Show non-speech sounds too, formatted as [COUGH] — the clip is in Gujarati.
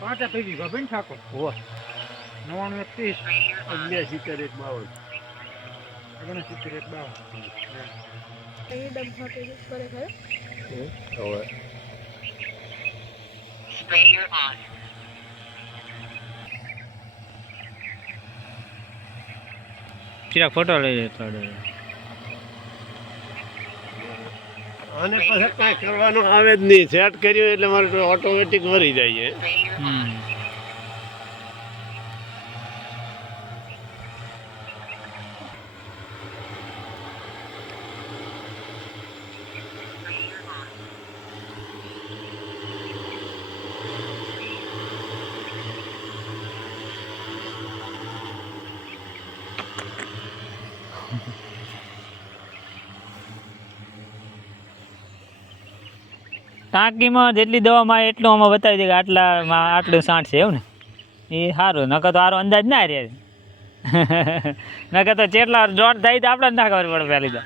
પાંચા થઈ ગઈ ભાઈ ઠાકોર? હો નવાણું એકત્રીસ. અગિયાર સિત્તેર એક બાવન. ઓગણ સિત્તેર એક બાવન. હવે. Sprayer on. ચિરાગ ફોટો લઈ લે આને પછી કાંઈ કરવાનું આવે જ નહીં. સેટ કર્યું એટલે મારે ઓટોમેટિક વરી જાય છે. Sprayer ટાંકીમાં જેટલી દવામાં એટલું આમાં બતાવી દે કે આટલામાં આટલું સાંઠ છે, એવું ને? એ સારું, નકર તો સારો અંદાજ ના રહે. [LAUGHS] નકર તો જેટલા જોર થાય તો આપણે જ ના ખબર પડે પહેલી તો.